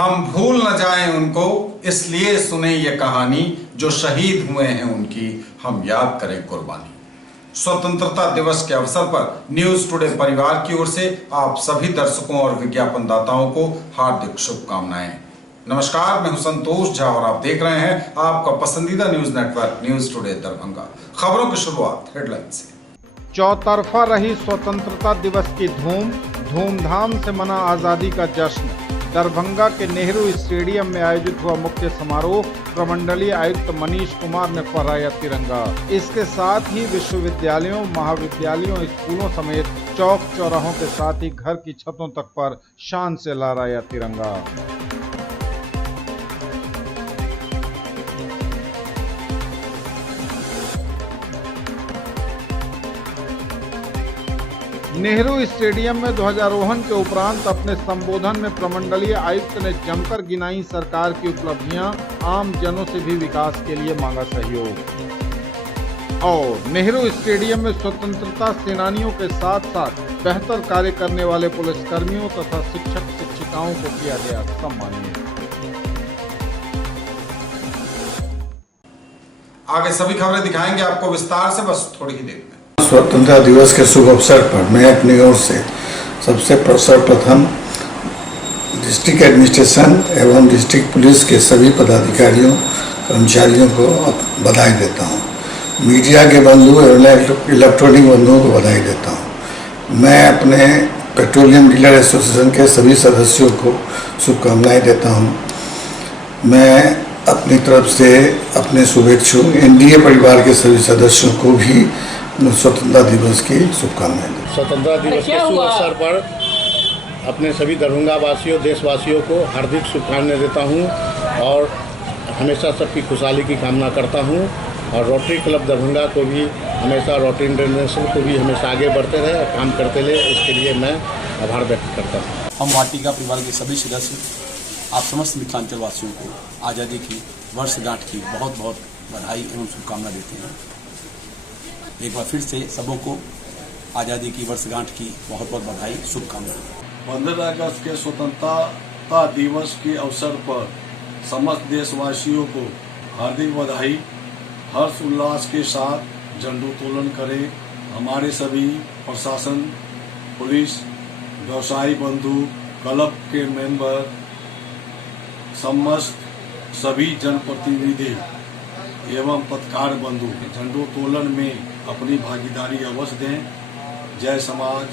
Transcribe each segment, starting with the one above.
हम भूल न जाएं उनको, इसलिए सुने ये कहानी, जो शहीद हुए हैं उनकी हम याद करें कुर्बानी। स्वतंत्रता दिवस के अवसर पर न्यूज टुडे परिवार की ओर से आप सभी दर्शकों और विज्ञापनदाताओं को हार्दिक शुभकामनाएं। नमस्कार, मैं हूं संतोष झा और आप देख रहे हैं आपका पसंदीदा news network news today Darbhanga. खबरों की शुरुआत हेडलाइन से। चौतरफा रही स्वतंत्रता दिवस की धूमधाम से मना आजादी का जश्न। दरभंगा के नेहरू स्टेडियम में आयोजित हुआ मुख्य समारोह, प्रमंडलीय आयुक्त मनीष कुमार ने फहराया तिरंगा। इसके साथ ही विश्वविद्यालयों, महाविद्यालयों, स्कूलों समेत चौक चौराहों के साथ ही घर की छतों तक पर शान से लहराया तिरंगा। नेहरू स्टेडियम में ध्वजारोहण के उपरांत अपने संबोधन में प्रमंडलीय आयुक्त ने जमकर गिनाई सरकार की उपलब्धियां, आम जनों से भी विकास के लिए मांगा सहयोग। और नेहरू स्टेडियम में स्वतंत्रता सेनानियों के साथ साथ बेहतर कार्य करने वाले पुलिसकर्मियों तथा शिक्षक शिक्षिकाओं को किया गया सम्मानित। आगे सभी खबरें दिखाएंगे आपको विस्तार से, बस थोड़ी ही देर में। स्वतंत्रता दिवस के शुभ अवसर पर मैं अपनी ओर से सबसे सर्वप्रथम डिस्ट्रिक्ट एडमिनिस्ट्रेशन एवं डिस्ट्रिक्ट पुलिस के सभी पदाधिकारियों कर्मचारियों को बधाई देता हूं। मीडिया के बंधु एवं इलेक्ट्रॉनिक बंधुओं को बधाई देता हूं। मैं अपने पेट्रोलियम डीलर एसोसिएशन के सभी सदस्यों को शुभकामनाएं देता हूं। मैं अपनी तरफ से अपने शुभेच्छु एनडीए परिवार के सभी सदस्यों को भी स्वतंत्रता दिवस की शुभकामनाएं। स्वतंत्रता दिवस के शुभ अवसर पर अपने सभी दरभंगा वासियों, देशवासियों को हार्दिक शुभकामनाएं देता हूं और हमेशा सबकी खुशहाली की कामना करता हूं। और रोटरी क्लब दरभंगा को भी हमेशा, रोटरी इंटरनेशनल को भी हमेशा आगे बढ़ते रहे और काम करते रहे, इसके लिए मैं आभार व्यक्त करता हूँ। हम वाटिका परिवार के सभी सदस्य आप समस्त मिथिलांचल वासियों को आज़ादी की वर्षगांठ की बहुत बहुत बधाई एवं शुभकामना देते हैं। एक बार फिर से सबों को आज़ादी की वर्षगांठ की बहुत बहुत बधाई, शुभकामनाएं। 15 अगस्त के स्वतंत्रता दिवस के अवसर पर समस्त देशवासियों को हार्दिक बधाई। हर्ष उल्लास के साथ झंडोत्तोलन करें। हमारे सभी प्रशासन, पुलिस, व्यवसायी बंधु, क्लब के मेंबर, समस्त सभी जनप्रतिनिधि एवं पत्रकार बंधु झंडोत्तोलन में अपनी भागीदारी अवश्य दें। जय समाज,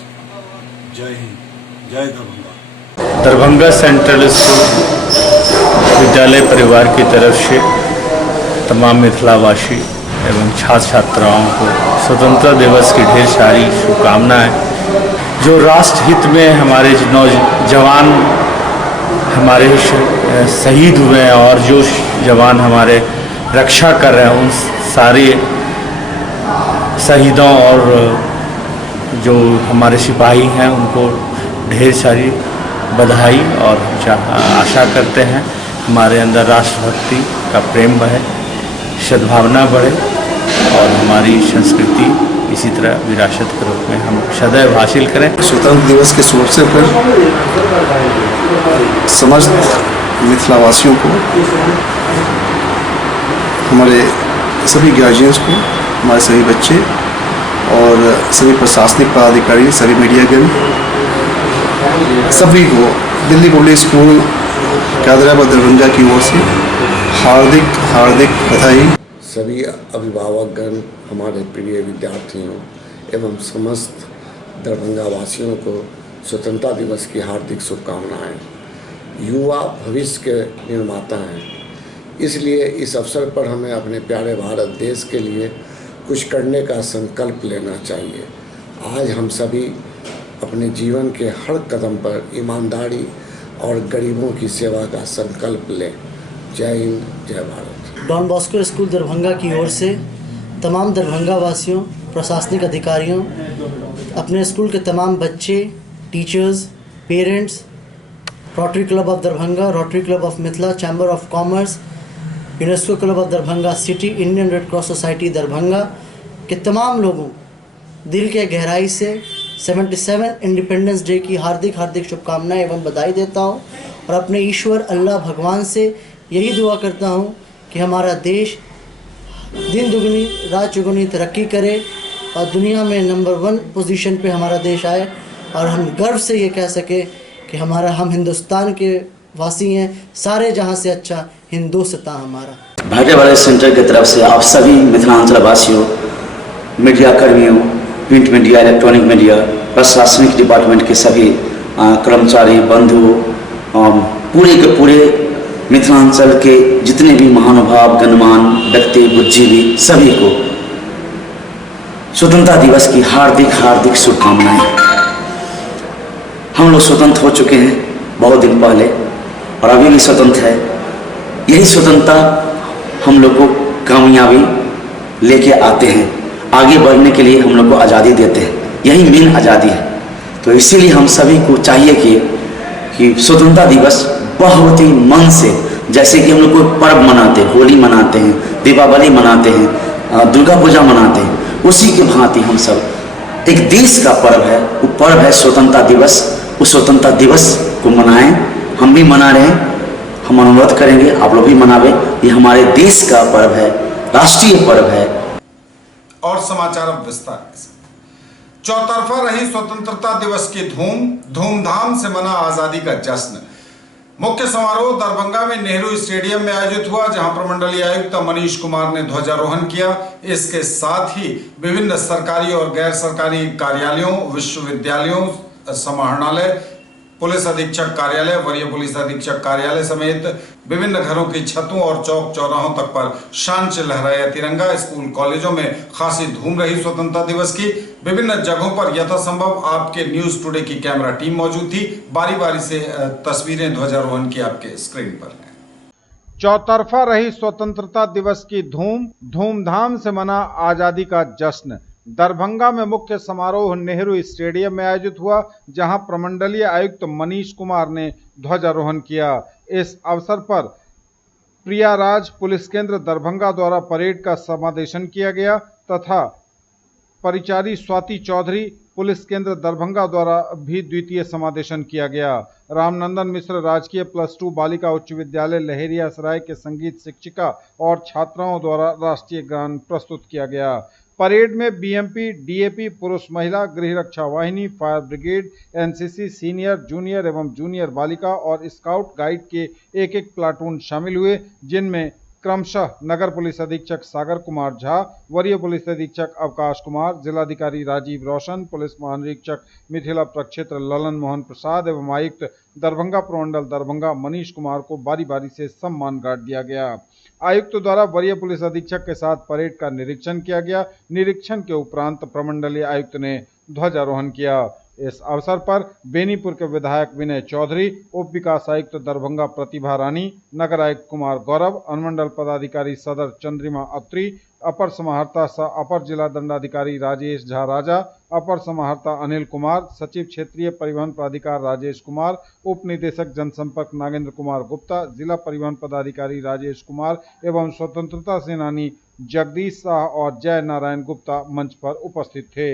जय हिंद, जय दरभंगा। दरभंगा सेंट्रल स्कूल विद्यालय परिवार की तरफ से तमाम मिथिलावासी एवं छात्र छात्राओं को स्वतंत्रता दिवस की ढेर सारी शुभकामनाएं। जो राष्ट्र हित में हमारे नौजवान हमारे शहीद हुए हैं और जो जवान हमारे रक्षा कर रहे हैं, उन सारे शहीदों और जो हमारे सिपाही हैं उनको ढेर सारी बधाई। और आशा करते हैं हमारे अंदर राष्ट्रभक्ति का प्रेम बढ़े, सद्भावना बढ़े और हमारी संस्कृति इसी तरह विरासत के रूप में हम सदैव हासिल करें। स्वतंत्रता दिवस के शुभ अवसर पर समस्त मिथिलावासियों को, हमारे सभी गार्जियंस को, हमारे सभी बच्चे और सभी प्रशासनिक पदाधिकारी, सभी मीडियागण, सभी को दिल्ली पब्लिक स्कूल कैदराबाद दरभंगा की ओर से हार्दिक हार्दिक बधाई। सभी अभिभावकगण, हमारे प्रिय विद्यार्थियों एवं समस्त दरभंगा वासियों को स्वतंत्रता दिवस की हार्दिक शुभकामनाएं। युवा भविष्य के निर्माता हैं, इसलिए इस अवसर पर हमें अपने प्यारे भारत देश के लिए कुछ करने का संकल्प लेना चाहिए। आज हम सभी अपने जीवन के हर कदम पर ईमानदारी और गरीबों की सेवा का संकल्प लें। जय हिंद, जय Bharat. Don Bosco school Darbhanga की ओर से तमाम दरभंगा वासियों, प्रशासनिक अधिकारियों, अपने स्कूल के तमाम बच्चे, teachers, parents, rotary club of Darbhanga, rotary club of Mithila, chamber of commerce, UNESCO club of Darbhanga city, Indian red cross society Darbhanga के तमाम लोगों दिल के गहराई से 77 इंडिपेंडेंस डे की हार्दिक हार्दिक शुभकामनाएं एवं बधाई देता हूं और अपने ईश्वर अल्लाह भगवान से यही दुआ करता हूं कि हमारा देश दिन दुगनी रात चौगुनी तरक्की करे और दुनिया में नंबर 1 पोजीशन पे हमारा देश आए और हम गर्व से ये कह सके कि हम हिंदुस्तान के वासी हैं, सारे जहां से अच्छा हिंदुस्तान हमारा। भाग्य वाले सेंटर की तरफ से आप सभी मिथिलांचल वासियों, मीडिया कर्मियों, प्रिंट मीडिया, इलेक्ट्रॉनिक मीडिया, प्रशासनिक डिपार्टमेंट के सभी कर्मचारी बंधु, पूरे के पूरे मिथिलांचल के जितने भी महानुभाव गणमान्य व्यक्ति बुद्धिजीवी सभी को स्वतंत्रता दिवस की हार्दिक हार्दिक शुभकामनाएं। हम लोग स्वतंत्र हो चुके हैं बहुत दिन पहले और अभी भी स्वतंत्र है। यही स्वतंत्रता हम लोग को कामयाबी लेके आते हैं, आगे बढ़ने के लिए हम लोग को आज़ादी देते हैं, यही मेन आज़ादी है। तो इसीलिए हम सभी को चाहिए कि स्वतंत्रता दिवस बहुत ही मन से, जैसे कि हम लोग कोई पर्व मनाते हैं, होली मनाते हैं, दीपावली मनाते हैं, दुर्गा पूजा मनाते हैं, उसी के भांति हम सब एक देश का पर्व है, वो पर्व है स्वतंत्रता दिवस। उस स्वतंत्रता दिवस को मनाएं, हम भी मना रहे हैं, हम अनुरोध करेंगे आप लोग भी मनावें। ये हमारे देश का पर्व है, राष्ट्रीय पर्व है। और समाचार अब विस्तार के साथ। चौतरफा रही स्वतंत्रता दिवस की धूमधाम से मना आजादी का जश्न। मुख्य समारोह दरभंगा में नेहरू स्टेडियम में आयोजित हुआ, जहां प्रमंडलीय आयुक्त मनीष कुमार ने ध्वजारोहण किया। इसके साथ ही विभिन्न सरकारी और गैर सरकारी कार्यालयों, विश्वविद्यालयों, समाहरणालय, पुलिस अधीक्षक कार्यालय, वरीय पुलिस अधीक्षक कार्यालय समेत विभिन्न घरों की छतों और चौक चौराहों तक पर शान से लहराया तिरंगा। स्कूल कॉलेजों में खासी धूम रही स्वतंत्रता दिवस की। विभिन्न जगहों पर यथासंभव आपके न्यूज टुडे की कैमरा टीम मौजूद थी। बारी बारी से तस्वीरें ध्वजारोहण की आपके स्क्रीन पर हैं। चौतरफा रही स्वतंत्रता दिवस की धूमधाम से मना आजादी का जश्न। दरभंगा में मुख्य समारोह नेहरू स्टेडियम में आयोजित हुआ, जहां प्रमंडलीय आयुक्त मनीष कुमार ने ध्वजारोहण किया। इस अवसर पर प्रियाराज पुलिस केंद्र दरभंगा द्वारा परेड का समादेशन किया गया तथा परिचारी स्वाति चौधरी पुलिस केंद्र दरभंगा द्वारा भी द्वितीय समादेशन किया गया। रामनंदन मिश्र राजकीय +2 बालिका उच्च विद्यालय लहेरिया सराय के संगीत शिक्षिका और छात्राओं द्वारा राष्ट्रीय गान प्रस्तुत किया गया। परेड में बीएमपी, डीएपी, पुरुष महिला, गृह रक्षा वाहिनी, fire brigade, NCC, senior, junior एवं जूनियर बालिका और स्काउट गाइड के एक प्लाटून शामिल हुए, जिनमें क्रमशः नगर पुलिस अधीक्षक सागर कुमार झा, वरीय पुलिस अधीक्षक अवकाश कुमार, जिलाधिकारी राजीव रोशन, पुलिस महानिरीक्षक मिथिला प्रक्षेत्र ललन मोहन प्रसाद एवं आयुक्त दरभंगा प्रमंडल दरभंगा मनीष कुमार को बारी बारी से सम्मान गार्ड दिया गया। आयुक्त द्वारा वरीय पुलिस अधीक्षक के साथ परेड का निरीक्षण किया गया। निरीक्षण के उपरांत प्रमंडलीय आयुक्त ने ध्वजारोहण किया। इस अवसर पर बेनीपुर के विधायक विनय चौधरी, उप विकास आयुक्त दरभंगा प्रतिभा रानी, नगर आयुक्त कुमार गौरव, अनुमंडल पदाधिकारी सदर चंद्रिमा अत्री, अपर समाहर्ता सह अपर जिला दंडाधिकारी राजेश झा राजा, अपर समाहर्ता अनिल कुमार, सचिव क्षेत्रीय परिवहन प्राधिकार राजेश कुमार, उप निदेशक जनसंपर्क नागेंद्र कुमार गुप्ता, जिला परिवहन पदाधिकारी राजेश कुमार एवं स्वतंत्रता सेनानी जगदीश शाह और जय नारायण गुप्ता मंच पर उपस्थित थे।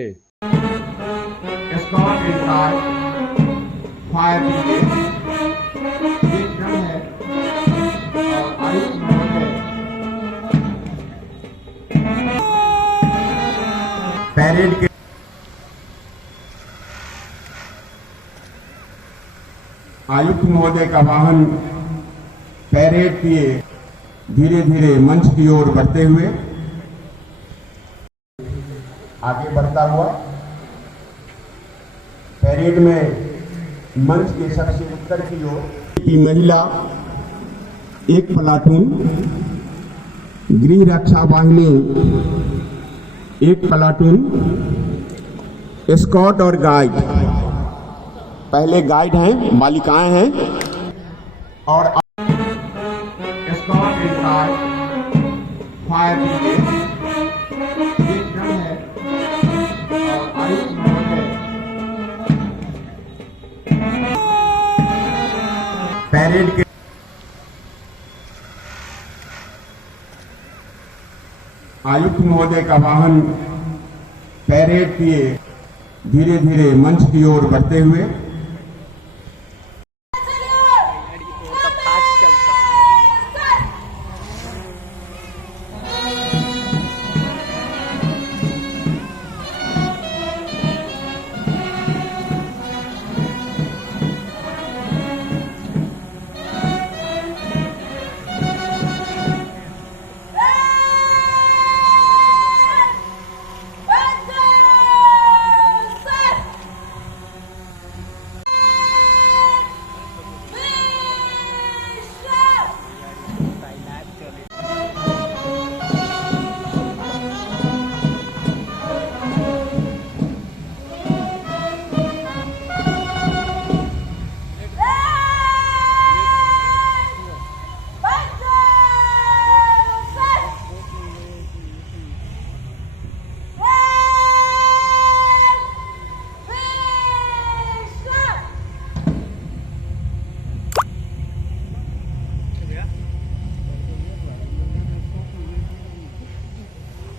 पैरेड के आयुक्त महोदय का वाहन पैरेड किए धीरे धीरे मंच की ओर बढ़ते हुए आगे बढ़ता हुआ पैरेड में मंच के सबसे उत्तर की ओर की महिला एक प्लाटून, गृह रक्षा वाहिनी एक प्लाटून, स्कॉट और गाइड, पहले गाइड हैं, बालिकाएं हैं और स्कॉट के साथ फायर ब्रिगेड है और आयुक्त महोदय पैरेड के आयुक्त महोदय का वाहन पैरेड किए धीरे धीरे मंच की ओर बढ़ते हुए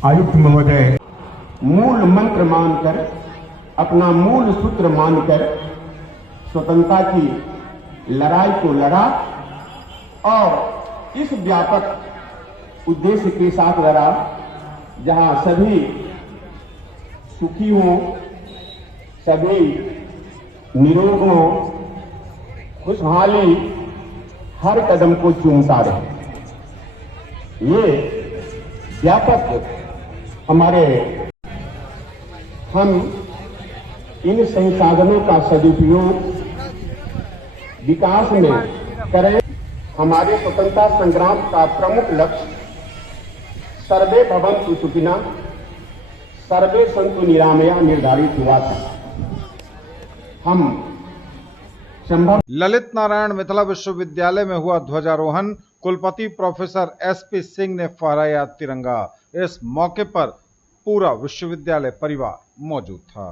आयुक्त महोदय मूल मंत्र मानकर, अपना मूल सूत्र मानकर स्वतंत्रता की लड़ाई को लड़ा और इस व्यापक उद्देश्य के साथ लड़ा जहां सभी सुखी हों, सभी निरोग हों, खुशहाली हर कदम को चूमता रहे। ये व्यापक हम इन संसाधनों का सदुपयोग विकास में करें। हमारे स्वतंत्रता संग्राम का प्रमुख लक्ष्य सर्वे भवन्तु सुखिनः, सर्वे सन्तु निरामया निर्धारित हुआ था। हम संभव ललित नारायण मिथिला विश्वविद्यालय में हुआ ध्वजारोहण, कुलपति प्रोफेसर SP सिंह ने फहराया तिरंगा। इस मौके पर पूरा विश्वविद्यालय परिवार मौजूद था।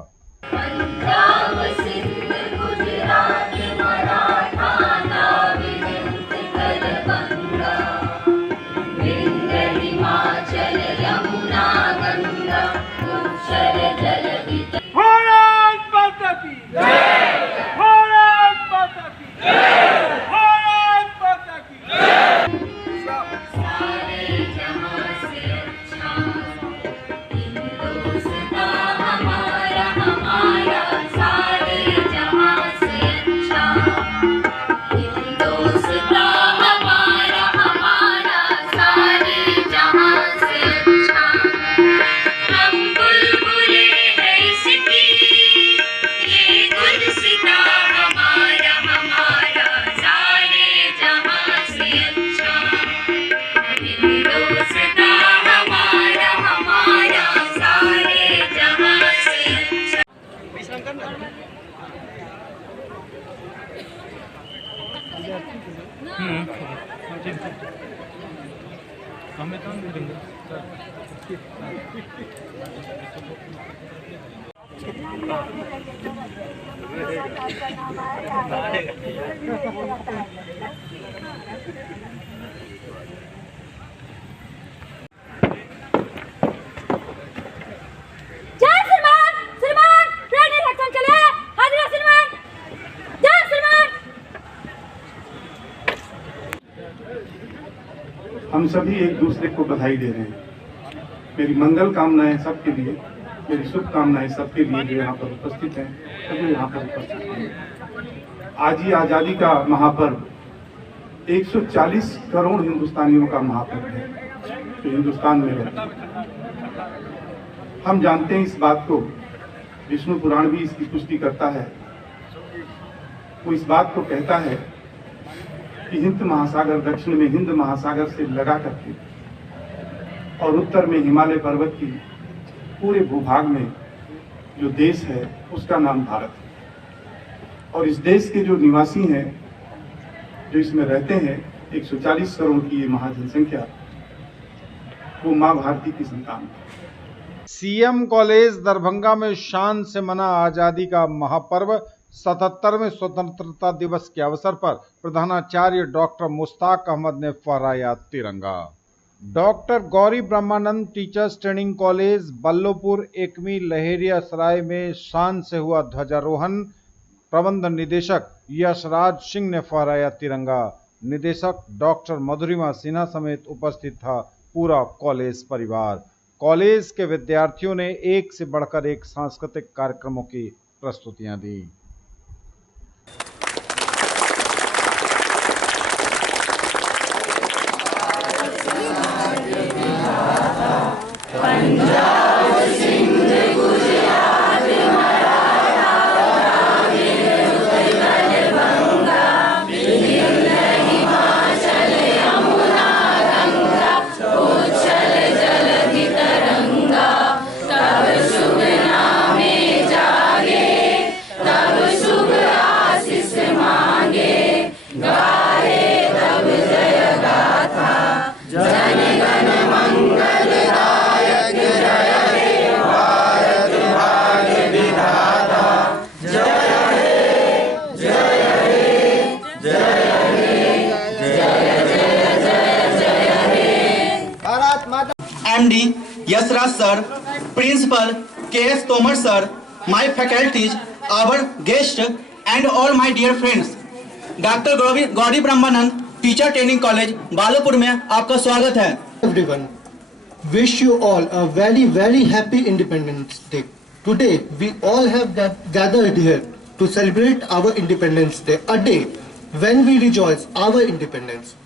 हम सभी एक दूसरे को बधाई दे रहे हैं। मेरी मंगल कामनाएं सबके लिए, मेरी शुभकामनाएं सबके लिए जो यहाँ पर उपस्थित हैं, सभी यहाँ पर उपस्थित हैं। आज ही आज़ादी का महापर्व 140 करोड़ हिंदुस्तानियों का महापर्व है जो हिंदुस्तान में रहते हैं। हम जानते हैं इस बात को, विष्णु पुराण भी इसकी पुष्टि करता है। वो इस बात को कहता है कि हिंद महासागर, दक्षिण में हिंद महासागर से लगा करके और उत्तर में हिमालय पर्वत की पूरे भूभाग में जो देश है उसका नाम भारत है। और इस देश के जो निवासी हैं, जो इसमें रहते हैं, 140 करोड़ की ये महाजनसंख्या, वो माँ भारती की संतान है। CM कॉलेज दरभंगा में शान से मना आजादी का महापर्व। 77वें स्वतंत्रता दिवस के अवसर पर प्रधानाचार्य डॉक्टर मुश्ताक अहमद ने फहराया तिरंगा। Doctor Gauri Brahmanand teachers training college Ballopur Ekmi Laheria Sarai में शान से हुआ ध्वजारोहण। प्रबंध निदेशक यशराज सिंह ने फहराया तिरंगा। निदेशक डॉक्टर मधुरिमा सिन्हा समेत उपस्थित था पूरा कॉलेज परिवार। कॉलेज के विद्यार्थियों ने एक से बढ़कर एक सांस्कृतिक कार्यक्रमों की प्रस्तुतियां दी। MD Yasraj sir, Principal K.S. Tomar sir, my faculties, our guests and all my dear friends. Doctor Gauri Brahmanand teacher training college Balopur में आपका स्वागत है। Everyone, wish you all a very very happy Independence Day. Today we all have gathered here to celebrate our Independence Day, a day when we rejoice our independence.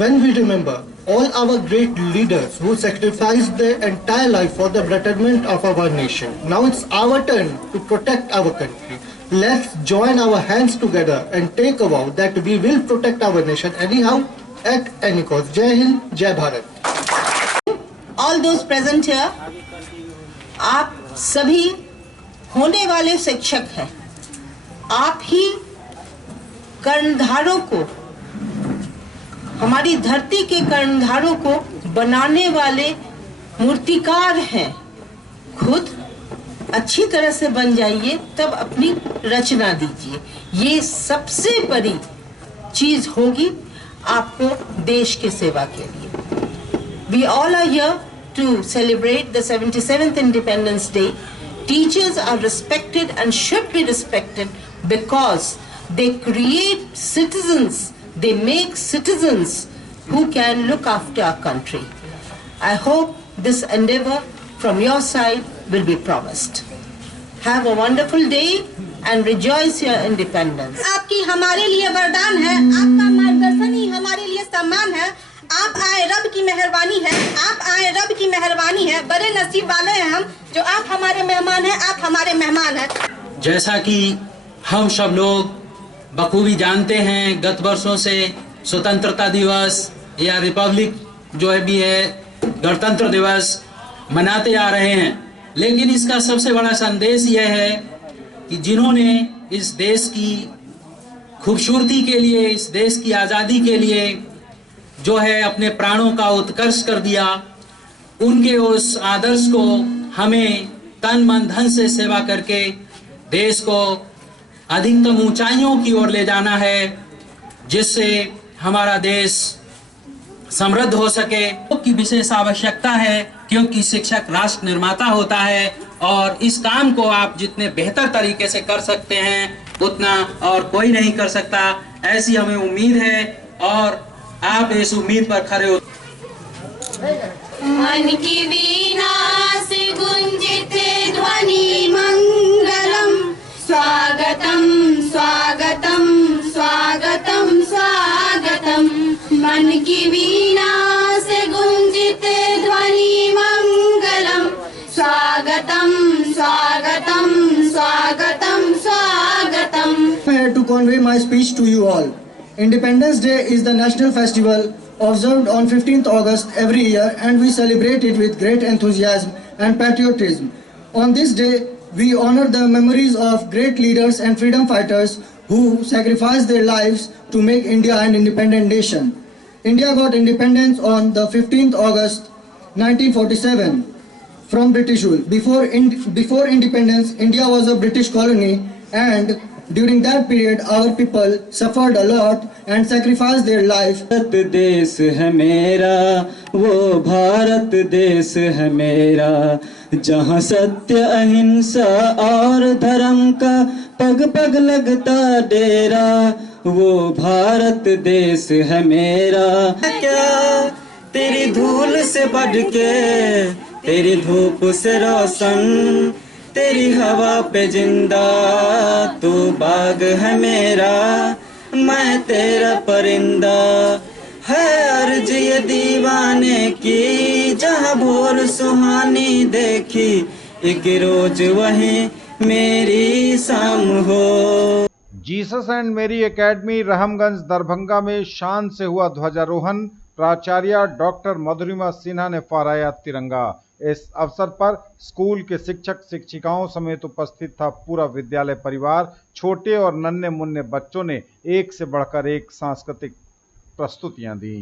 When we remember all our great leaders who sacrificed their entire life for the betterment of our nation. Now it's our turn to protect our country. Let's join our hands together and take a vow that we will protect our nation anyhow, at any cost. Jai Hind, Jai Bharat. All those present here, आप सभी होने वाले शिक्षक हैं। आप ही कर्णधारों को, हमारी धरती के कर्णधारों को बनाने वाले मूर्तिकार हैं। खुद अच्छी तरह से बन जाइए, तब अपनी रचना दीजिए। ये सबसे बड़ी चीज होगी आपको देश की सेवा के लिए। We all are here to celebrate the 77th Independence Day. Teachers are respected and should be respected because they create citizens. They make citizens who can look after our country. I hope this endeavor from your side will be promised. Have a wonderful day and rejoice your independence. आपकी हमारे लिए वरदान है, आपका मार्गदर्शन ही हमारे लिए सम्मान है। आप आए रब की मेहरबानी है, आप आए रब की मेहरबानी है। बड़े नसीब वाले हैं हम जो आप हमारे मेहमान हैं, आप हमारे मेहमान हैं। जैसा कि हम सब लोग बखूबी जानते हैं, गत वर्षों से स्वतंत्रता दिवस या रिपब्लिक जो है भी है गणतंत्र दिवस मनाते आ रहे हैं। लेकिन इसका सबसे बड़ा संदेश यह है कि जिन्होंने इस देश की खूबसूरती के लिए, इस देश की आज़ादी के लिए जो है अपने प्राणों का उत्कर्ष कर दिया, उनके उस आदर्श को हमें तन मन धन से सेवा करके देश को अधिकतम ऊंचाइयों की ओर ले जाना है, जिससे हमारा देश समृद्ध हो सके। की विशेष आवश्यकता है क्योंकि शिक्षक राष्ट्र निर्माता होता है और इस काम को आप जितने बेहतर तरीके से कर सकते हैं उतना और कोई नहीं कर सकता, ऐसी हमें उम्मीद है और आप इस उम्मीद पर खरे हो। मन की वीणा से गुंजित ध्वनि मंगलम, स्वागतम स्वागतम स्वागतम स्वागतम। मन की वीणा से गुंजित ध्वनि मंगलम, स्वागतम स्वागतम स्वागतम स्वागतम। I am here to convey my speech to you all. Independence Day is the national festival observed on 15th August every year, and we celebrate it with great enthusiasm and patriotism. On this day, we honor the memories of great leaders and freedom fighters who sacrificed their lives to make India an independent nation. India got independence on the 15th August 1947 from British rule. Before independence, India was a British colony, and during that period our people suffered a lot and sacrificed their life. Bharat देश है मेरा, वो भारत देश है मेरा, जहाँ सत्य अहिंसा और धर्म का पग पग लगता डेरा, वो भारत देश है मेरा। क्या तेरी धूल से बढ़ के, तेरी धूप से रोशन, तेरी हवा पे जिंदा, तू बाग है मेरा, मैं तेरा परिंदा। है अर्ज ये दीवाने की, जहाँ भोर सुहानी देखी, एक रोज वही मेरी शाम हो। जीसस एंड मेरी एकेडमी रहमगंज दरभंगा में शान से हुआ ध्वजारोहण। प्राचार्य डॉक्टर मधुरिमा सिन्हा ने फहराया तिरंगा। इस अवसर पर स्कूल के शिक्षक शिक्षिकाओं समेत उपस्थित था पूरा विद्यालय परिवार। छोटे और नन्हे मुन्ने बच्चों ने एक से बढ़कर एक सांस्कृतिक प्रस्तुतियां दी।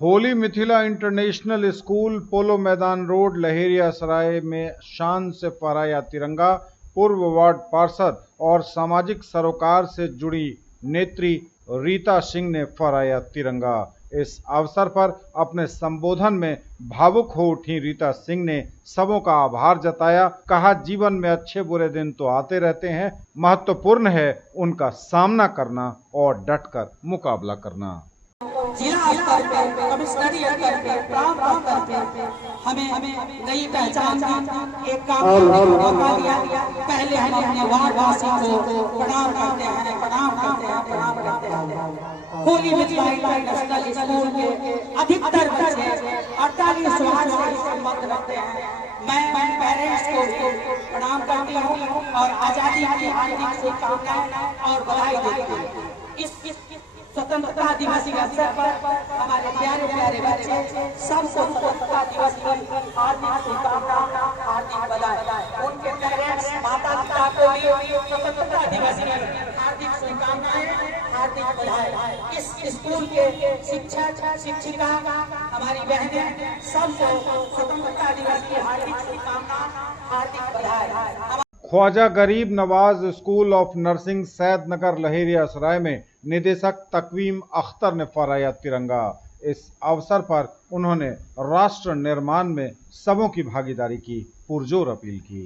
होली मिथिला इंटरनेशनल स्कूल पोलो मैदान रोड लहेरियासराय में शान से फहराया तिरंगा। पूर्व वार्ड पार्षद और सामाजिक सरोकार से जुड़ी नेत्री रीता सिंह ने फहराया तिरंगा। इस अवसर पर अपने संबोधन में भावुक हो उठी रीता सिंह ने सबों का आभार जताया। कहा, जीवन में अच्छे बुरे दिन तो आते रहते हैं, महत्वपूर्ण है उनका सामना करना और डटकर मुकाबला करना। जिला स्तर पे, कमिश्नरी स्तर पे, प्रांत स्तर पे हमें नई पहचान दी, एक काम मौका दिया। पहले हम अपने वार्डवासी को प्रणाम करते हैं। होली मिथिला इंटरनेशनल स्कूल के अधिकतर बच्चे 48 वार्ड से संबंध रखते हैं। मैं पेरेंट्स को प्रणाम करती हूँ और आजादी की हार्दिक शुभकामनाएं और बधाई देती हूँ। इस स्वतंत्रता दिवस के अवसर पर हमारे प्यारे प्यारे बच्चे सबको स्वतंत्रता दिवस की हार्दिक शुभकामनाएं, हार्दिक बधाई। उनके पेरेंट्स, माता पिता को भी स्वतंत्रता दिवस की हार्दिक शुभकामनाएं, हार्दिक बधाई। इस स्कूल के शिक्षक, शिक्षिका, हमारी बहनें सबको स्वतंत्रता दिवस की हार्दिक शुभकामनाएं, हार्दिक बधाई। Khwaja Garib Nawaz school of nursing Saidnagar Laheriasarai में निदेशक तकवीम अख्तर ने फहराया तिरंगा। इस अवसर पर उन्होंने राष्ट्र निर्माण में सबों की भागीदारी की पुरजोर अपील की।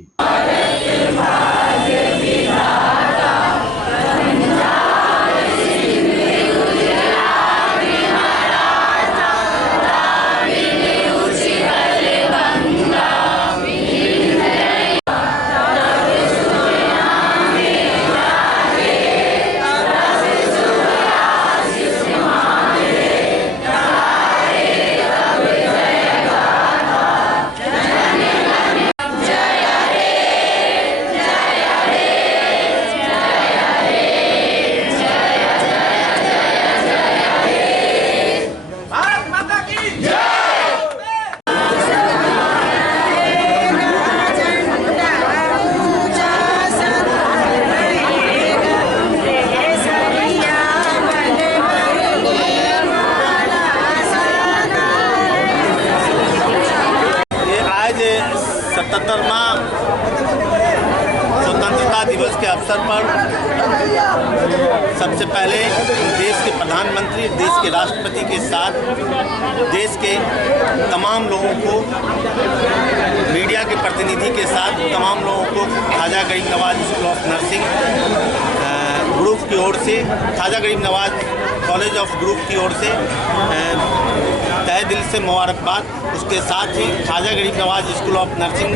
स्वतंत्रता दिवस के अवसर पर सबसे पहले देश के प्रधानमंत्री, देश के राष्ट्रपति के साथ देश के तमाम लोगों को, मीडिया के प्रतिनिधि के साथ तमाम लोगों को Khwaja Garib Nawaz school of nursing group की ओर से, Khwaja Garib Nawaz college of group की ओर से तहे दिल से मुबारकबाद। उसके साथ ही Khwaja Garib Nawaz school of nursing,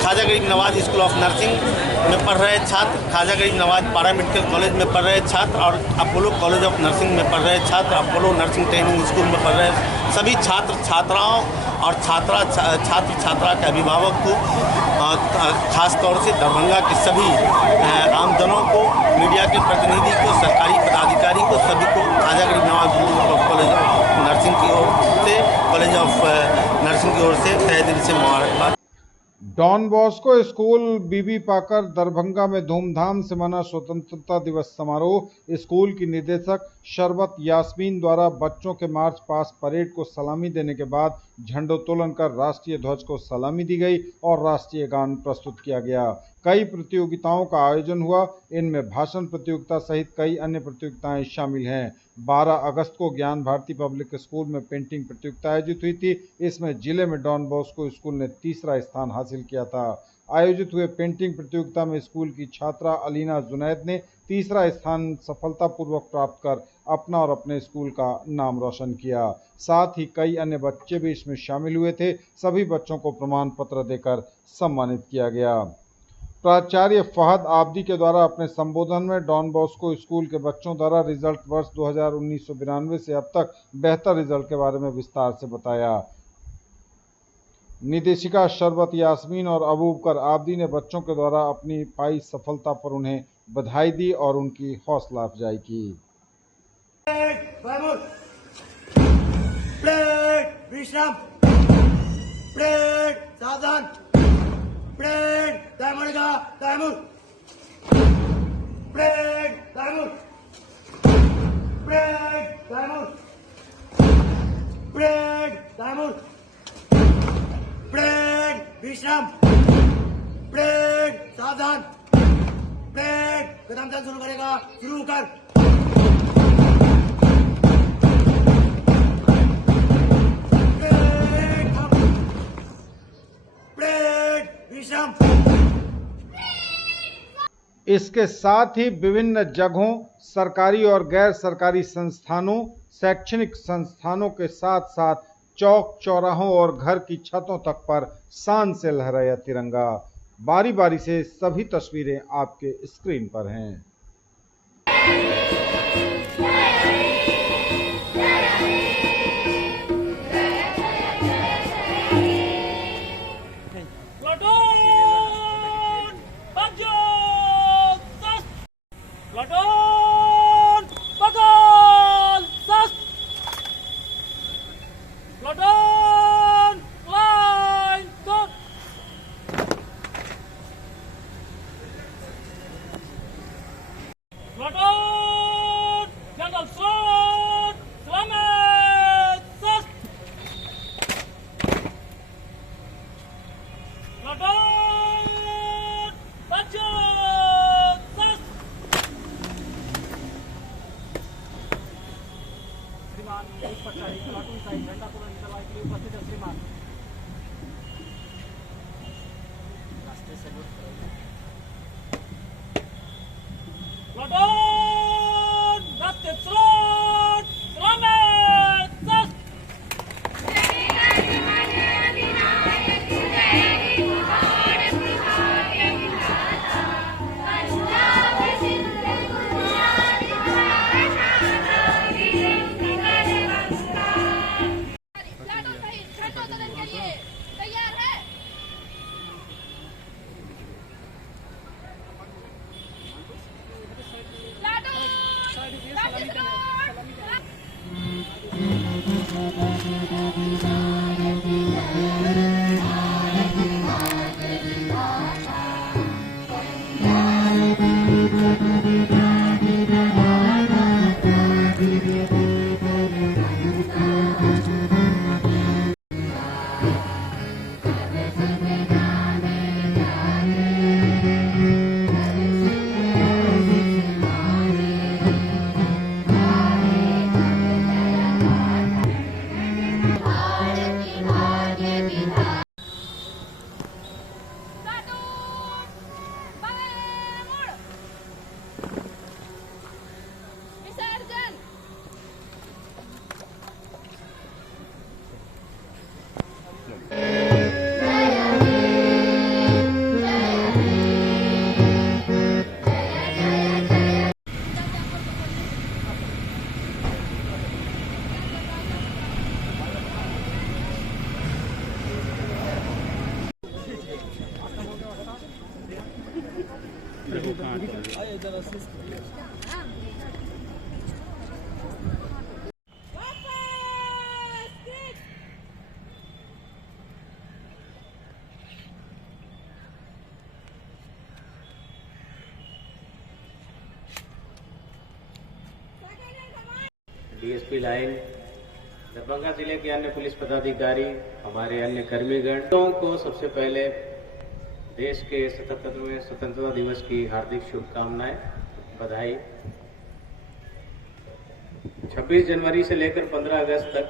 Khwaja Garib Nawaz school of nursing में पढ़ रहे छात्र, ख्वाजा गरीब नवाज पैरामेडिकल कॉलेज में पढ़ रहे छात्र और अपोलो कॉलेज ऑफ नर्सिंग में पढ़ रहे छात्र, अपोलो नर्सिंग ट्रेनिंग स्कूल में पढ़ रहे सभी छात्र छात्राओं और छात्र छात्रा के अभिभावक को, खास तौर से दरभंगा के सभी आमजनों को, मीडिया के प्रतिनिधि को, सरकारी पदाधिकारी को, सभी को Khwaja Garib Nawaz college of nursing की ओर से, कॉलेज ऑफ नर्सिंग की ओर से तहे दिल से मुबारकबाद। डॉन बॉस्को स्कूल बीबी पाकर दरभंगा में धूमधाम से मना स्वतंत्रता दिवस समारोह। स्कूल की निदेशक शरबत यास्मीन द्वारा बच्चों के मार्च पास्ट परेड को सलामी देने के बाद झंडोत्तोलन कर राष्ट्रीय ध्वज को सलामी दी गई और राष्ट्रीय गान प्रस्तुत किया गया। कई प्रतियोगिताओं का आयोजन हुआ, इनमें भाषण प्रतियोगिता सहित कई अन्य प्रतियोगिताएं शामिल हैं। 12 अगस्त को ज्ञान भारती पब्लिक स्कूल में पेंटिंग प्रतियोगिता आयोजित हुई थी। इसमें जिले में डॉन बॉस्को स्कूल ने तीसरा स्थान हासिल किया था। आयोजित हुए पेंटिंग प्रतियोगिता में स्कूल की छात्रा अलीना जुनैद ने तीसरा स्थान सफलतापूर्वक प्राप्त कर अपना और अपने स्कूल का नाम रोशन किया। साथ ही कई अन्य बच्चे भी इसमें शामिल हुए थे। सभी बच्चों को प्रमाण पत्र देकर सम्मानित किया गया। प्राचार्य फहद आबदी के द्वारा अपने संबोधन में डॉन बॉस्को स्कूल के बच्चों द्वारा रिजल्ट वर्ष 2019-92 से अब तक बेहतर रिजल्ट के बारे में विस्तार से बताया। निदेशिका शरबत यास्मीन और अबूबकर आबदी ने बच्चों के द्वारा अपनी पाई सफलता पर उन्हें बधाई दी और उनकी हौसला अफजाई की। विश्राम, सावधान, तैमूर, डायमंड ब्रेक विश्राम ब्रेक सावधान ब्रेक कदम चल शुरू करेगा शुरू कर ब्रेक विश्राम। इसके साथ ही विभिन्न जगहों सरकारी और गैर सरकारी संस्थानों, शैक्षणिक संस्थानों के साथ साथ चौक चौराहों और घर की छतों तक पर शान से लहराया तिरंगा। बारी बारी से सभी तस्वीरें आपके स्क्रीन पर हैं। डीएसपी लाइन, दरभंगा जिले के अन्य पुलिस पदाधिकारी, हमारे अन्य कर्मीगण को सबसे पहले देश के 77वें स्वतंत्रता दिवस की हार्दिक शुभकामनाएं, बधाई। 26 जनवरी से लेकर 15 अगस्त तक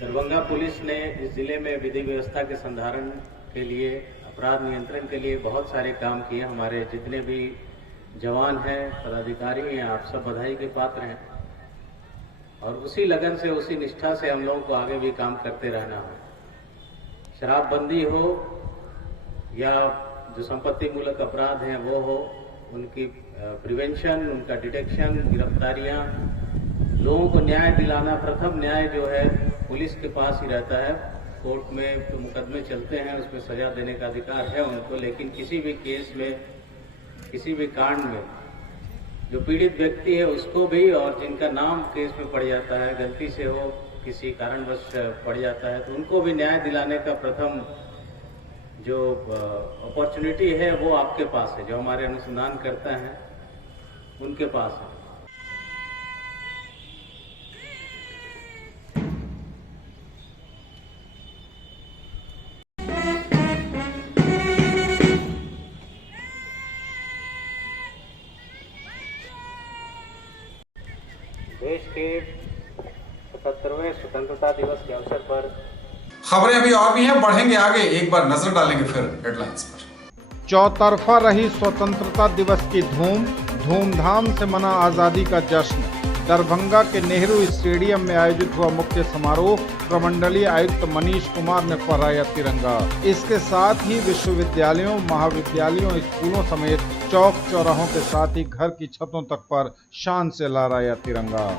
दरभंगा पुलिस ने इस जिले में विधि व्यवस्था के संधारण के लिए, अपराध नियंत्रण के लिए बहुत सारे काम किए। हमारे जितने भी जवान हैं, पदाधिकारी हैं, आप सब बधाई के पात्र हैं और उसी लगन से, उसी निष्ठा से हम लोगों को आगे भी काम करते रहना है। शराबबंदी हो या जो संपत्ति मूलक अपराध हैं वो हो, उनकी प्रिवेंशन, उनका डिटेक्शन, गिरफ्तारियां, लोगों को न्याय दिलाना। प्रथम न्याय जो है पुलिस के पास ही रहता है। कोर्ट में तो मुकदमे चलते हैं, उसमें सजा देने का अधिकार है उनको, लेकिन किसी भी केस में, किसी भी कांड में जो पीड़ित व्यक्ति है उसको भी, और जिनका नाम केस में पड़ जाता है, गलती से हो, किसी कारणवश पड़ जाता है, तो उनको भी न्याय दिलाने का प्रथम जो अपॉर्चुनिटी है वो आपके पास है। जो हमारे अनुसंधान करता है उनके पास है। देश के 77वें स्वतंत्रता दिवस के अवसर पर खबरें अभी और भी हैं, बढ़ेंगे आगे, एक बार नजर डालेंगे फिर हेडलाइंस पर। चौतरफा रही स्वतंत्रता दिवस की धूमधाम से मना आज़ादी का जश्न। दरभंगा के नेहरू स्टेडियम में आयोजित हुआ मुख्य समारोह, प्रमंडलीय आयुक्त मनीष कुमार ने फहराया तिरंगा। इसके साथ ही विश्वविद्यालयों, महाविद्यालयों, स्कूलों समेत चौक चौराहों के साथ ही घर की छतों तक पर शान से लहराया तिरंगा।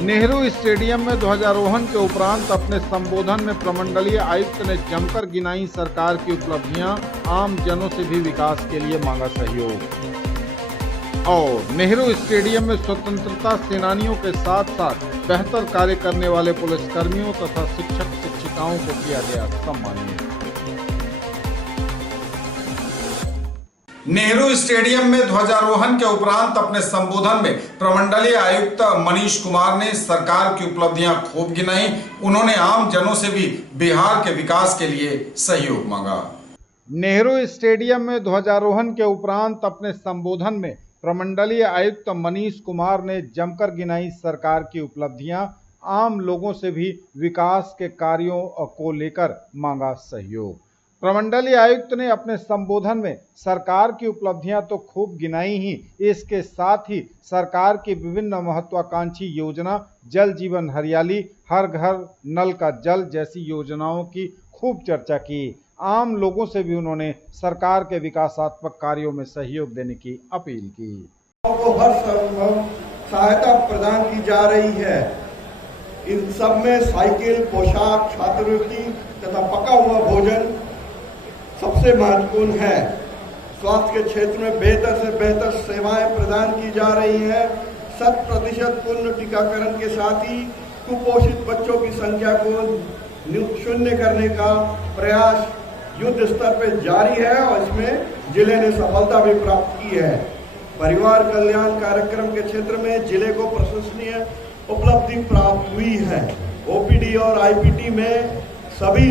नेहरू स्टेडियम में ध्वजारोहण के उपरांत अपने संबोधन में प्रमंडलीय आयुक्त ने जमकर गिनाई सरकार की उपलब्धियां, आम जनों से भी विकास के लिए मांगा सहयोग। और नेहरू स्टेडियम में स्वतंत्रता सेनानियों के साथ साथ बेहतर कार्य करने वाले पुलिसकर्मियों तथा शिक्षक शिक्षिकाओं को किया गया सम्मानित। नेहरू स्टेडियम में ध्वजारोहण के उपरांत अपने संबोधन में प्रमंडलीय आयुक्त मनीष कुमार ने सरकार की उपलब्धियां खूब गिनाई। उन्होंने आम जनों से भी बिहार के विकास के लिए सहयोग मांगा। नेहरू स्टेडियम में ध्वजारोहण के उपरांत अपने संबोधन में प्रमंडलीय आयुक्त मनीष कुमार ने जमकर गिनाई सरकार की उपलब्धियां, आम लोगों से भी विकास के कार्यों को लेकर मांगा सहयोग। प्रमंडलीय आयुक्त ने अपने संबोधन में सरकार की उपलब्धियां तो खूब गिनाई ही, इसके साथ ही सरकार की विभिन्न महत्वाकांक्षी योजना, जल जीवन हरियाली, हर घर नल का जल जैसी योजनाओं की खूब चर्चा की। आम लोगों से भी उन्होंने सरकार के विकासात्मक कार्यों में सहयोग देने की अपील की। को हर संभव सहायता प्रदान की जा रही है। इन सब में साइकिल, पोशाक, छात्रवृत्ति तथा पका हुआ भोजन सबसे महत्वपूर्ण है। स्वास्थ्य के क्षेत्र में बेहतर से बेहतर सेवाएं प्रदान की जा रही हैं। 100% पूर्ण टीकाकरण के साथ ही कुपोषित बच्चों की संख्या को शून्य करने का प्रयास युद्ध स्तर पर जारी है और इसमें जिले ने सफलता भी प्राप्त की है। परिवार कल्याण कार्यक्रम के क्षेत्र में जिले को प्रशंसनीय उपलब्धि प्राप्त हुई है। ओपीडी और आईपीटी में सभी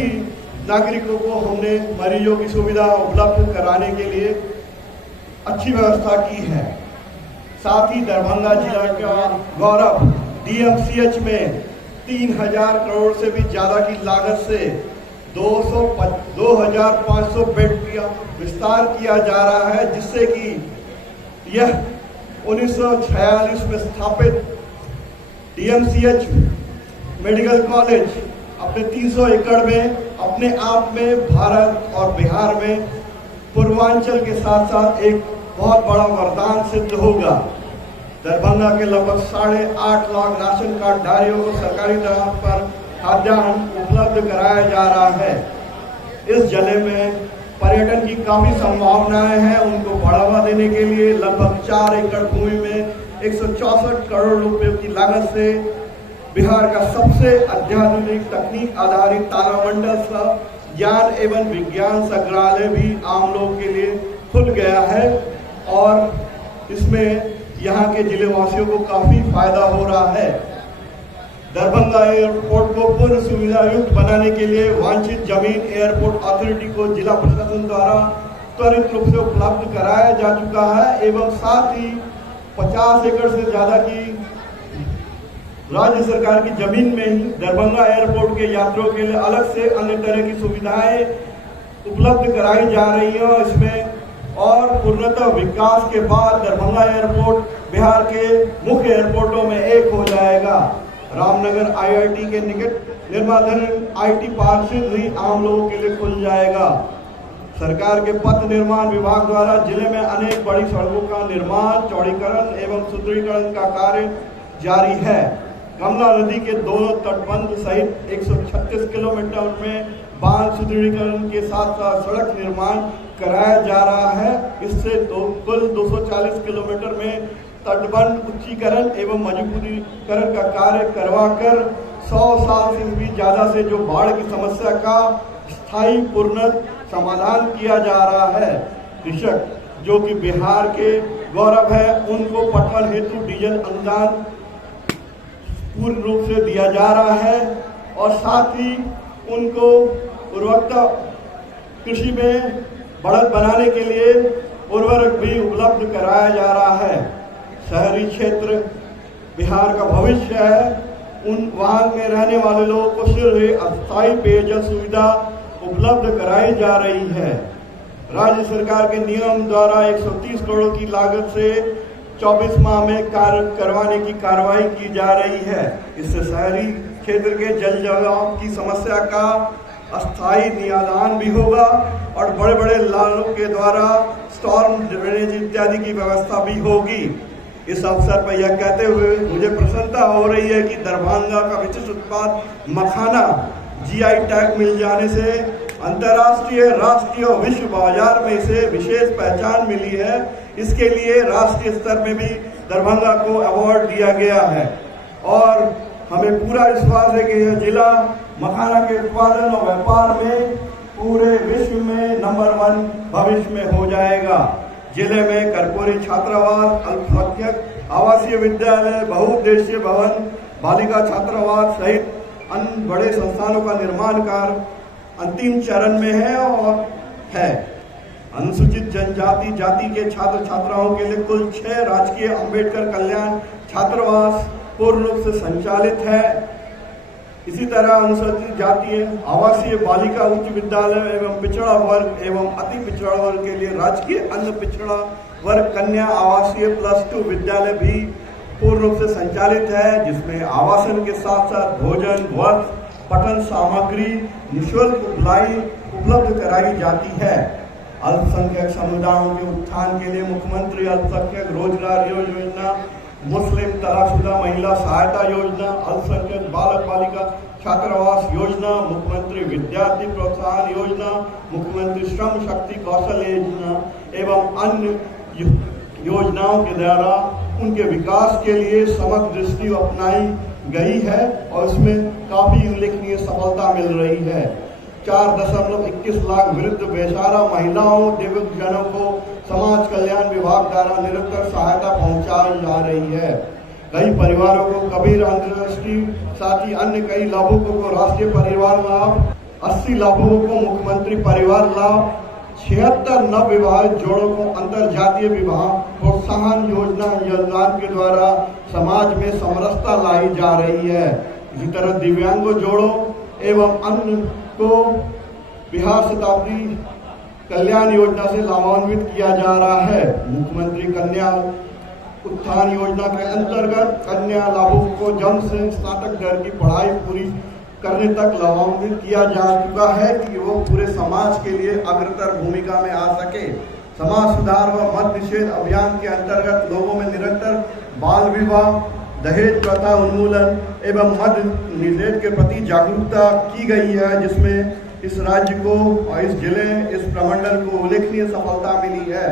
नागरिकों को हमने मरीजों की सुविधा उपलब्ध कराने के लिए अच्छी व्यवस्था की है। साथ ही दरभंगा जिला का गौरव डीएमसीएच में 3000 करोड़ से भी ज्यादा की लागत से 2500 बेड का विस्तार किया जा रहा है, जिससे कि यह 1946 में स्थापित डीएमसीएच मेडिकल कॉलेज अपने 300 एकड़ में अपने आप में भारत और बिहार में पूर्वांचल के साथ साथ एक बहुत बड़ा वरदान सिद्ध होगा। दरभंगा के लगभग 8.5 लाख राशन कार्डधारियों को सरकारी दर पर खाद्यान्न उपलब्ध कराया जा रहा है। इस जिले में पर्यटन की काफी संभावनाएं हैं। उनको बढ़ावा देने के लिए लगभग 4 एकड़ भूमि में 164 करोड़ रुपए की लागत से बिहार का सबसे अत्याधुनिक तकनीक आधारित तारामंडल ज्ञान एवं विज्ञान संग्रहालय भी आम लोगों के लिए खुल गया है और इसमें यहाँ के जिले वासियों को काफी फायदा हो रहा है। दरभंगा एयरपोर्ट को पूर्ण सुविधा युक्त बनाने के लिए वांछित जमीन एयरपोर्ट अथॉरिटी को जिला प्रशासन द्वारा त्वरित रूप से उपलब्ध कराया जा चुका है एवं साथ ही 50 एकड़ से ज्यादा की राज्य सरकार की जमीन में ही दरभंगा एयरपोर्ट के यात्रियों के लिए अलग से अन्य तरह की सुविधाएं उपलब्ध कराई जा रही है। इसमें और पूर्णतः विकास के बाद दरभंगा एयरपोर्ट बिहार के मुख्य एयरपोर्टों में एक हो जाएगा। रामनगर आईआईटी के निकट निर्माणाधीन आईटी पार्क भी आम लोगों के लिए खुल जाएगा। सरकार के पथ निर्माण विभाग द्वारा जिले में अनेक बड़ी सड़कों का निर्माण, चौड़ीकरण एवं सुदृढ़ीकरण का कार्य जारी है। कमला नदी के दोनों तटबंध सहित 136 किलोमीटर में बांध सुदृढ़ीकरण के साथ साथ सड़क निर्माण कराया जा रहा है। इससे कुल 240 किलोमीटर में तटबंध उच्चीकरण एवं मजबूतीकरण का कार्य करवाकर 100 साल से भी ज्यादा से जो बाढ़ की समस्या का स्थायी पूर्ण समाधान किया जा रहा है। कृषक जो कि बिहार के गौरव है, उनको पटवन हेतु डीजल अनुदान पूर्ण रूप से दिया जा रहा है और साथ ही उनको पूर्वोक्त कृषि में बढ़त बनाने के लिए उर्वरक भी उपलब्ध कराया जा रहा है। शहरी क्षेत्र बिहार का भविष्य है। वहाँ में रहने वाले लोगों को सिर्फ अस्थायी पेयजल सुविधा उपलब्ध कराई जा रही है। राज्य सरकार के नियम द्वारा 130 करोड़ की लागत से 24 माह में कार्य करवाने की कार्रवाई की जा रही है। इससे शहरी क्षेत्र के जल जमाव की समस्या का अस्थायी निदान भी होगा और बड़े बड़े नालों के द्वारा स्टॉर्म ड्रेनेज इत्यादि की व्यवस्था भी होगी। इस अवसर पर यह कहते हुए मुझे प्रसन्नता हो रही है कि दरभंगा का विशिष्ट उत्पाद मखाना जीआई टैग मिल जाने से अंतर्राष्ट्रीय, राष्ट्रीय और विश्व बाजार में इसे विशेष पहचान मिली है। इसके लिए राष्ट्रीय स्तर में भी दरभंगा को अवार्ड दिया गया है और हमें पूरा विश्वास है कि यह जिला मखाना के उत्पादन और व्यापार में पूरे विश्व में नंबर 1 भविष्य में हो जाएगा। जिले में कर्पूरी छात्रावास, अल्पसंख्यक आवासीय विद्यालय, बहुउद्देशीय भवन, बालिका छात्रावास सहित अन्य बड़े संस्थानों का निर्माण कार्य अंतिम चरण में है और है। अनुसूचित जनजाति जाति के छात्र छात्राओं के लिए कुल 6 राजकीय अंबेडकर कल्याण छात्रावास पूर्ण रूप से संचालित है। इसी तरह अनुसूचित जातीय आवासीय बालिका उच्च विद्यालय एवं पिछड़ा वर्ग एवं अति पिछड़ा वर्ग के लिए राजकीय अन्य पिछड़ा वर्ग कन्या आवासीय +2 विद्यालय भी पूर्ण रूप से संचालित है, जिसमें आवासन के साथ साथ भोजन, वस्त्र, पठन सामग्री निःशुल्क उपलब्ध कराई जाती है। अल्पसंख्यक समुदायों के उत्थान के लिए मुख्यमंत्री अल्पसंख्यक रोजगार योजना, मुस्लिम तलाकशुदा महिला सहायता योजना, अल्पसंख्यक बालक बालिका छात्रावास योजना, मुख्यमंत्री विद्यार्थी प्रोत्साहन योजना, मुख्यमंत्री श्रम शक्ति कौशल योजना एवं अन्य योजनाओं के द्वारा उनके विकास के लिए समग्र दृष्टि अपनाई गई है और इसमें काफी उल्लेखनीय सफलता मिल रही है। 4.21 लाख वृद्ध बेसहारा महिलाओं दिव्यांगजनों को समाज कल्याण विभाग द्वारा निरंतर सहायता पहुंचाई जा रही है। कई परिवारों को कबीर अंतर्दृष्टि साथ ही अन्य कई लाभुकों को राष्ट्रीय परिवार लाभ, 80 लाभुकों को मुख्यमंत्री परिवार लाभ, 76 नव विवाहित जोड़ों को अंतरजातीय विवाह प्रोत्साहन योजना के द्वारा समाज में समरसता लाई जा रही है। इसी तरह दिव्यांगों जोड़ों एवं अन्य को बिहार शताब्दी कल्याण योजना से लाभान्वित किया जा रहा है। मुख्यमंत्री कन्या उत्थान योजना के अंतर्गत कन्या लाभुकों को जन्म से स्नातक दर की पढ़ाई पूरी करने तक लाभान्वित किया जा चुका है कि वो पूरे समाज के लिए अग्रतर भूमिका में आ सके। समाज सुधार व मद्य निषेध अभियान के अंतर्गत लोगों में निरंतर बाल विवाह, दहेज प्रथा उन्मूलन एवं मद्य निषेध के प्रति जागरूकता की गई है, जिसमें इस राज्य को और इस जिले, इस प्रमंडल को उल्लेखनीय सफलता मिली है।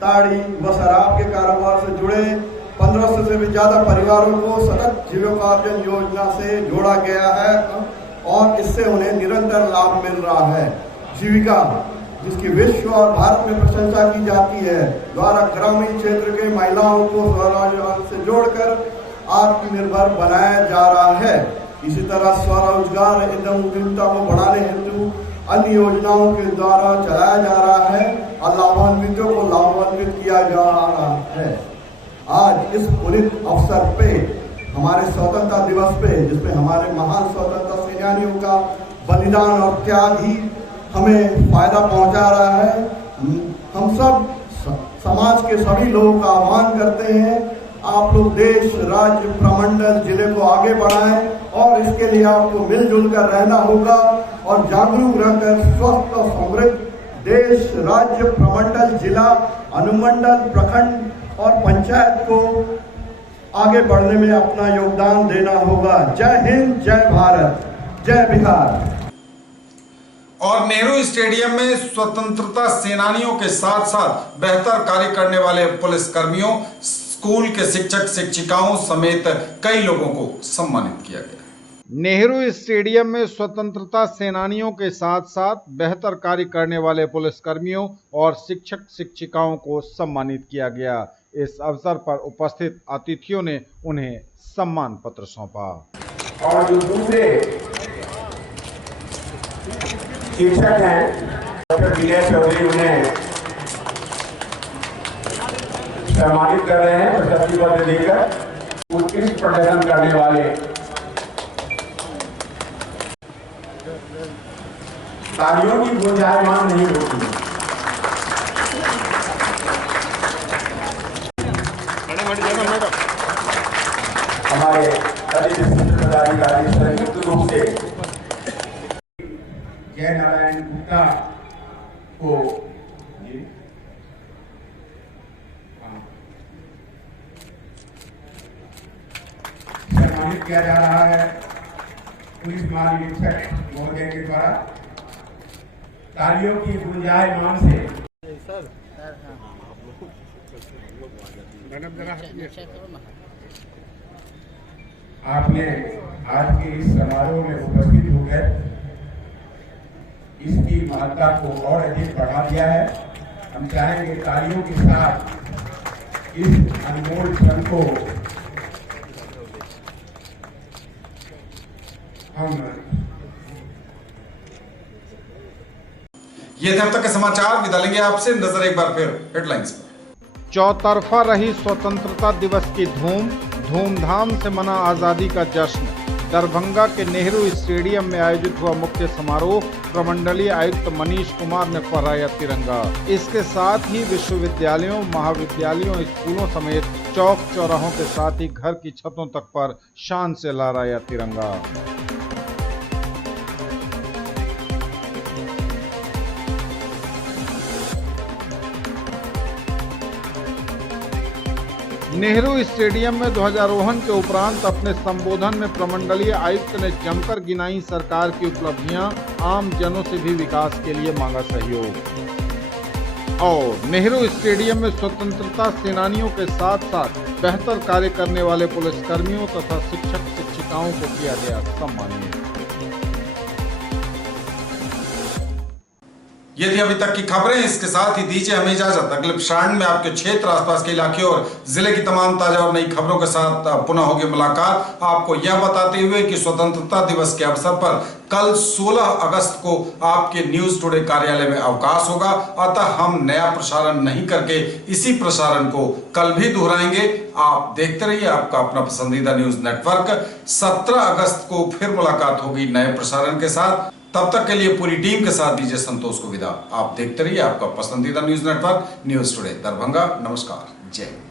ताड़ी व शराब के कारोबार से जुड़े 1500 से भी ज्यादा परिवारों को सतत जीविकोपार्जन योजना से जोड़ा गया है और इससे उन्हें निरंतर लाभ मिल रहा है। जीविका जिसकी विश्व और भारत में प्रशंसा की जाती है द्वारा ग्रामीण क्षेत्र के महिलाओं को स्वरोजगार से जोड़कर आत्मनिर्भर बनाया जा रहा है। इसी तरह स्वरोजगार एवं उद्यमिता को बढ़ाने हेतु अन्य योजनाओं के द्वारा चलाया जा रहा है और लाभान्वितों को लाभान्वित किया जा रहा है। आज इस पुनीत अवसर पे हमारे स्वतंत्रता दिवस पे, जिसमें हमारे महान स्वतंत्रता सेनानियों का बलिदान और त्याग ही हमें फायदा पहुंचा रहा है, हम सब समाज के सभी लोगों का आह्वान करते हैं आप लोग देश, राज्य, प्रमंडल, जिले को आगे बढ़ाएं और इसके लिए आपको मिलजुल कर रहना होगा और जागरूक रहकर स्वस्थ और समृद्ध देश, राज्य, प्रमंडल, जिला, अनुमंडल, प्रखंड और पंचायत को आगे बढ़ने में अपना योगदान देना होगा। जय हिंद, जय भारत, जय बिहार। और नेहरू स्टेडियम में स्वतंत्रता सेनानियों के साथ साथ बेहतर कार्य करने वाले पुलिस कर्मियों, स्कूल के शिक्षक शिक्षिकाओं समेत कई लोगों को सम्मानित किया गया। नेहरू स्टेडियम में स्वतंत्रता सेनानियों के साथ साथ बेहतर कार्य करने वाले पुलिसकर्मियों और शिक्षक शिक्षिकाओं को सम्मानित किया गया। इस अवसर पर उपस्थित अतिथियों ने उन्हें सम्मान पत्र सौंपा। और जो दूसरे शिक्षक हैं डॉक्टर विजय चौधरी, उन्हें सम्मानित कर रहे हैं प्रशस्ति पत्र देकर। उत्कृष्ट प्रदर्शन करने वाले तालियों की गुंजायमान नहीं होती। हमारे पदाधिकारी संयुक्त रूप से जय नारायण गुप्ता को सम्मानित किया जा रहा है पुलिस महानिरीक्षक महोदय के द्वारा। तालियों की गुंजायमान से आपने आज के इस समारोह में उपस्थित होकर इसकी महत्ता को और अधिक बढ़ा दिया है। हम चाहेंगे तालियों के साथ इस अनमोल क्षण को हम ये थे अब तक के समाचार। विदा लेंगे आपसे, नजर एक बार फिर हेडलाइंस पर। चौतरफा रही स्वतंत्रता दिवस की धूमधाम से मना आजादी का जश्न। दरभंगा के नेहरू स्टेडियम में आयोजित हुआ मुख्य समारोह। प्रमंडलीय आयुक्त मनीष कुमार ने फहराया तिरंगा। इसके साथ ही विश्वविद्यालयों, महाविद्यालयों, स्कूलों समेत चौक चौराहों के साथ ही घर की छतों तक पर शान से लहराया तिरंगा। नेहरू स्टेडियम में ध्वजारोहण के उपरांत अपने संबोधन में प्रमंडलीय आयुक्त ने जमकर गिनाई सरकार की उपलब्धियां, आम जनों से भी विकास के लिए मांगा सहयोग। और नेहरू स्टेडियम में स्वतंत्रता सेनानियों के साथ साथ बेहतर कार्य करने वाले पुलिसकर्मियों तथा शिक्षक शिक्षिकाओं को किया गया सम्मानित। ये थी अभी तक की खबरें। इसके साथ ही दीजिए हमें इजाजत। अगले प्रसारण में आपके क्षेत्र, आसपास के इलाके और जिले की तमाम ताजा और नई खबरों के साथ पुनः होगी मुलाकात। आपको यह बताते हुए कि स्वतंत्रता दिवस के अवसर पर कल 16 अगस्त को आपके न्यूज टुडे कार्यालय में अवकाश होगा, अतः हम नया प्रसारण नहीं करके इसी प्रसारण को कल भी दोहराएंगे। आप देखते रहिए आपका अपना पसंदीदा न्यूज नेटवर्क। 17 अगस्त को फिर मुलाकात होगी नए प्रसारण के साथ। तब तक के लिए पूरी टीम के साथ दीजिए संतोष को विदा। आप देखते रहिए आपका पसंदीदा news network news today Darbhanga. नमस्कार, जय हिंद।